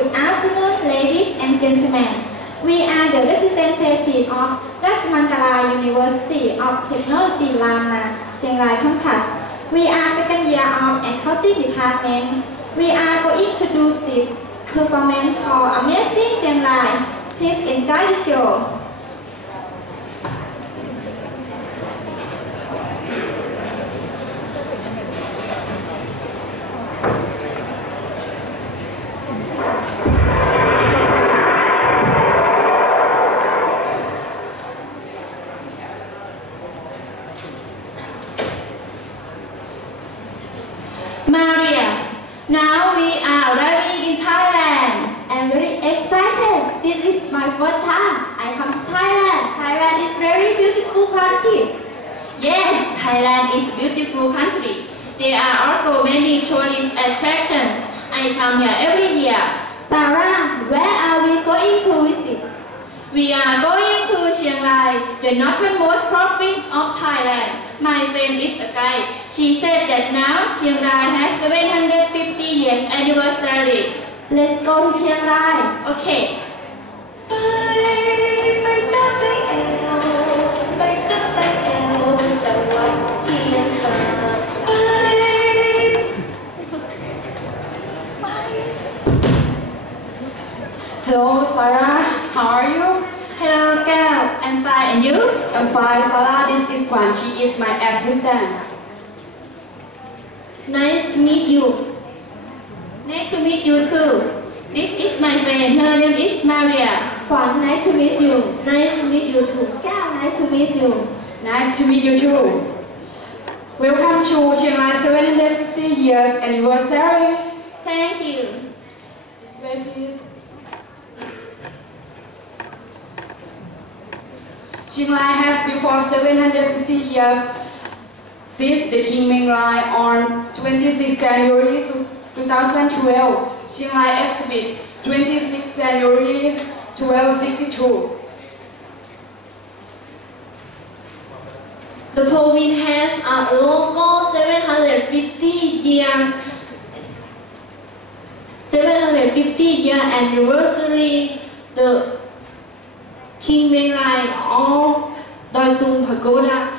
Good afternoon, ladies and gentlemen. We are the representative of Rajamangala University of Technology Lama, Chiang Rai campus. We are second year of accounting department. We are going to do the performance for Amazing Chiang Rai. Please enjoy the show. Maria, now we are arriving in Thailand. I'm very excited. This is my first time. I come to Thailand. Thailand is very Yes, Thailand is a beautiful country. There are also many tourist attractions. I come here every year. Sarah, where are we going to visit? We are going to Chiang Rai, the northernmost province of Thailand. My friend is a guide. She said that now Chiang Rai has 750 years anniversary. Let's go to Chiang Rai. Okay, Hello, Sarah. How are you? hello Gal, I'm fine and you? I'm fine, Sarah. This is Kwan. She is my assistant. Nice to meet you. Nice to meet you too. This is my friend. Her name is Maria. Juan, nice to meet you. Nice to meet you too. Gal, nice to meet you. Nice to meet you too. Welcome to Chiang Mai 750 years anniversary. Thank you. Display, please. Chiang Mai has been for 750 years since the King Ming Line on 26 January 2012. Chiang Mai estimate 26 January 1262. The province has a local 750 years 750 year anniversary. The King Ming Line of Doi Tung Pagoda.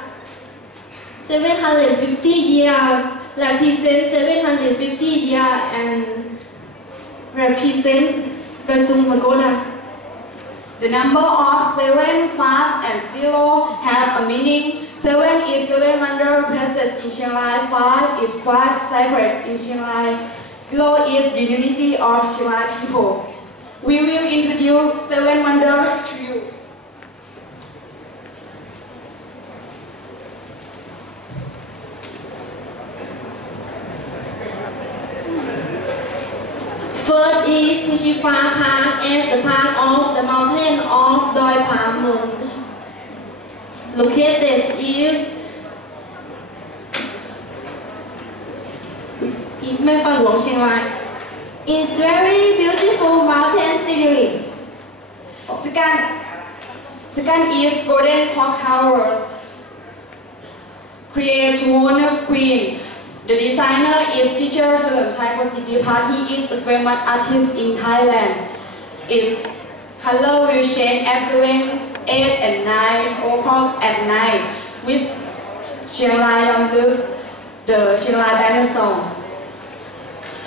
750 years represent 750 years and represent Doi Tung Pagoda. The number of 7, 5, and 0 have a meaning. 7 is 7 wonder places in Chiang Rai, 5 is 5 sacred in Chiang Rai, 0 is the unity of Chiang people. We will introduce 7 wonder to you. First is Pushifa Park as the part of the mountain of Doi Pamund. Located is. It's very beautiful mountain scenery. Second, second is Golden Clock Tower. Create Warner Queen. The designer is teacher Chalermchai Kosipipat. He is a famous artist in Thailand. Its color will change at 7, 8 and 9 o'clock at night with Chiang Rai Lam Luk, the Chiang Rai banner song.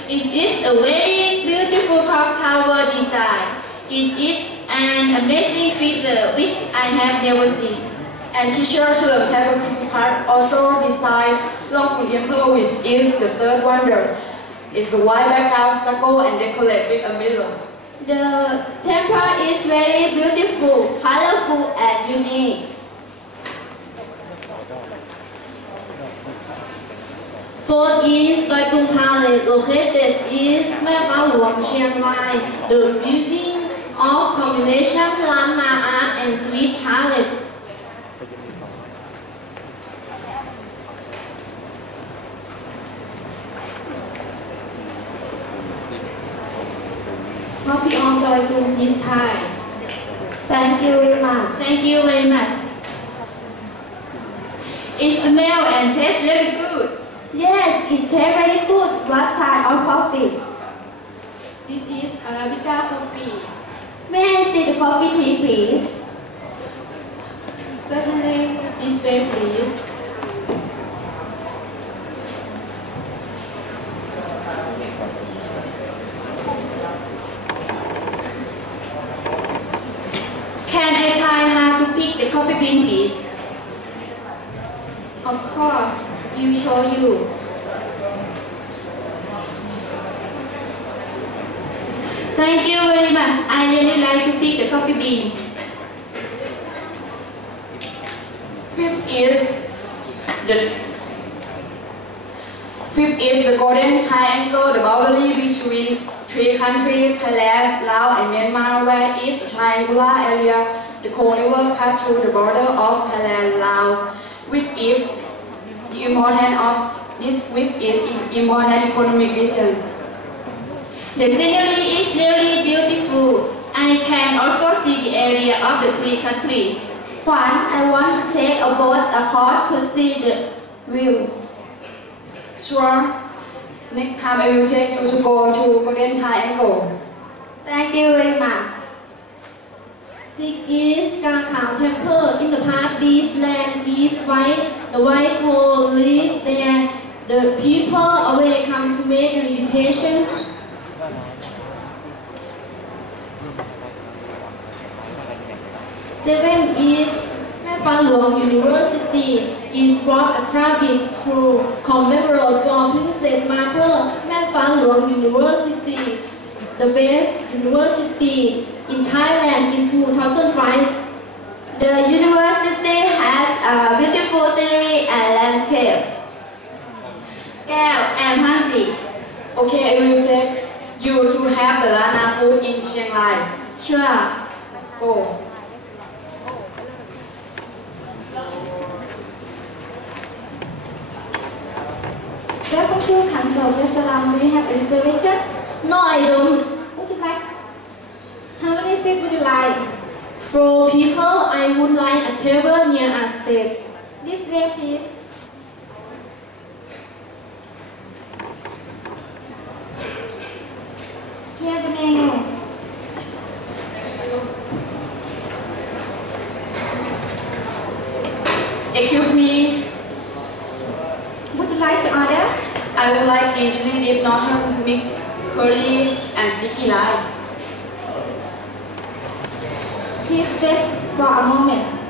It is a very beautiful clock tower design. It is an amazing feature which I have never seen. And teacher Chalermchai Kosipipat also designed Long Kun Temple which is the third wonder. It's a white background stucco and decorated with a mirror. The temple is very beautiful, colorful, and unique. Fourth is Doi Tung Palace, located is Mae Fah Luang, Chiang Mai. The building of combination Lama art and sweet challenge. Doi Tung Thai. Thank you very much. Thank you very much. It smells and tastes really good. Yes, it's tastes very good. What kind of coffee? This is Arabica coffee. May I see the coffee tea, please? Certainly, this way please. Can I try how to pick the coffee bean, please? Of course, we'll show you. Thank you very much. I really like to pick the coffee beans. Fifth is the Fifth is the golden triangle, the boundary between three countries, Thailand, Laos, and Myanmar, where is a triangular area. The Kong River cuts through the border of Thailand, Laos, which is the important of this which is important economic regions. The scenery is really beautiful. I can also see the area of the three countries. Juan, I want to take a boat across to see the view. Sure. Next time I will take you to go to Golden Triangle. Thank you very much. Six is Gakao Temple. In the past, this land is white. The white people live there. The people always come to make meditation. Seven is Fanluang University is brought a tribute to commemorate for Princess Mother Fanluang University, the best university in Thailand 2005. The university has a beautiful scenery and landscape. Gal, I'm hungry. Okay, I will take you to have the Lana food in Chiang Rai. Sure. Let's go. Welcome to Kanto restaurant. Do you have a reservation? No, I don't. Would you like? How many seats would you like? For people, I would like a table near a step. This way, please. Here's the menu. Excuse me, Would you like to order? I would like a chili dip northern mixed curry and sticky rice. Please rest for a moment.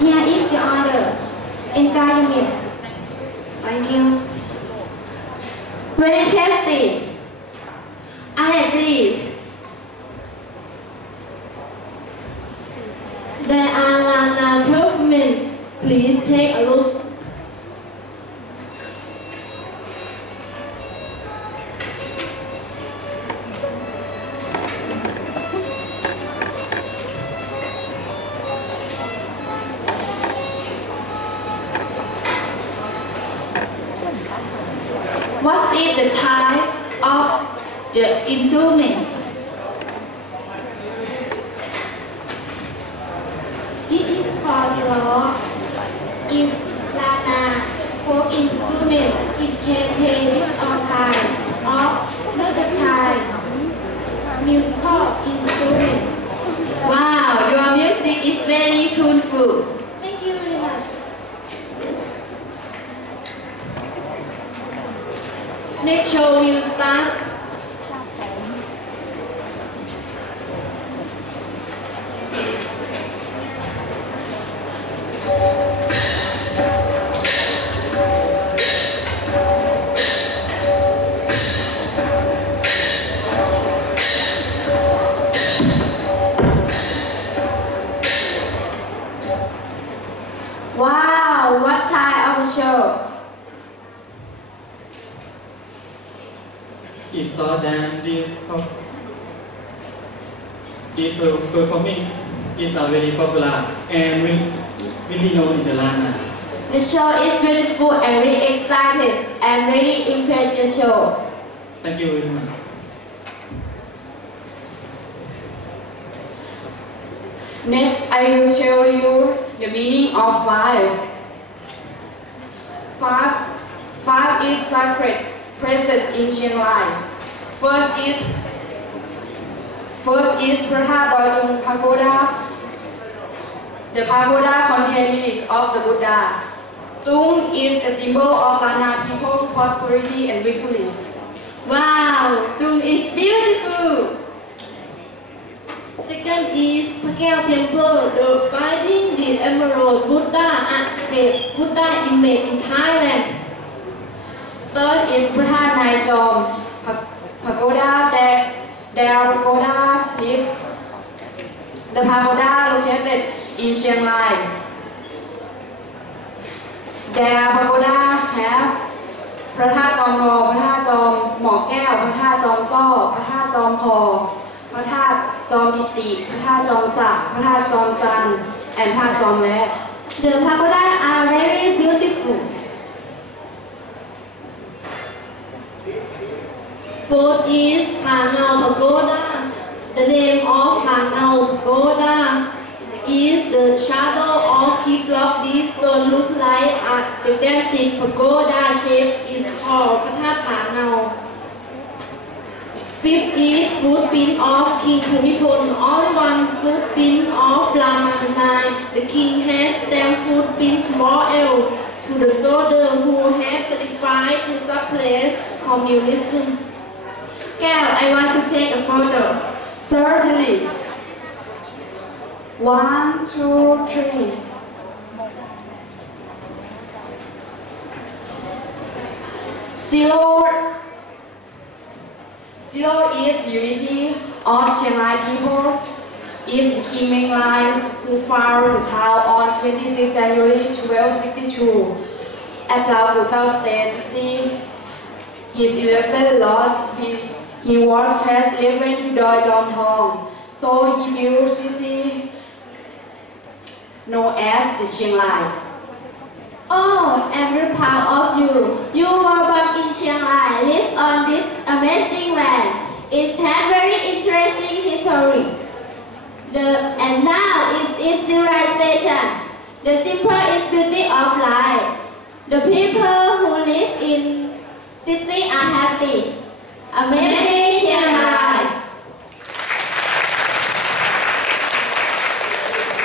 Here is your order. Enjoy your meal. Is Lana uh, folk instrument. It can play with all kinds of versatile musical instrument. Wow, your music is very beautiful. Thank you very much. Next show will start. show. He saw them this this performing is very popular and really known in the land. The show is beautiful and very excited and very impressive show. Thank you very much. Next, I will show you the meaning of five. Five, five is sacred places in Chiang Rai. First is First is Pratha Pagoda. The pagoda contains relics of the Buddha. Tung is a symbol of Lana people, prosperity and victory. Wow, Tung is beautiful. Second is Pakeo Temple, the finding the Emerald Buddha art spread Buddha image in Thailand. Third is พระธาตุนายจอม Pa- Pagoda there, there pagoda live. The pagoda located in Chiang Mai. There pagoda have พระธาตุจอมทองพระธาตุจอมหมอกแก้ว พระธาตุจอมจ้อพระธาตุจอมพอง พระธาตุจอมกิติ พระธาตุจอมศักดิ์พระธาตุจอมจันทร์ and พระธาตุจอมแวะ The pagoda are very beautiful. Fourth is Pangao Pagoda. The name of Pangao Pagoda is the shadow of Kiklop. This stone look like a gigantic pagoda shape is called Fifth is footprint of King Bhumipol. Only one footprint of Brahmanai. The king has stamped footprint tomorrow to the soldier who have certified to suppress communism. Gal, I want to take a photo. Certainly. One, two, three. Zero. Zero is unity of Chiang people. Is Kim Meng Lai who founded the town on 26 January 1262 at the Lao State City. His elephant lost his he was elephant to Jom Thong, so he built city known as the Chiang Lai. Oh, I'm very proud of you. You were born in Chiang Rai, live on this amazing land. It has very interesting history. The, and now is its civilization. The simple is beauty of life. The people who live in city are happy. Amazing Chiang Rai.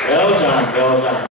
Well done, well done.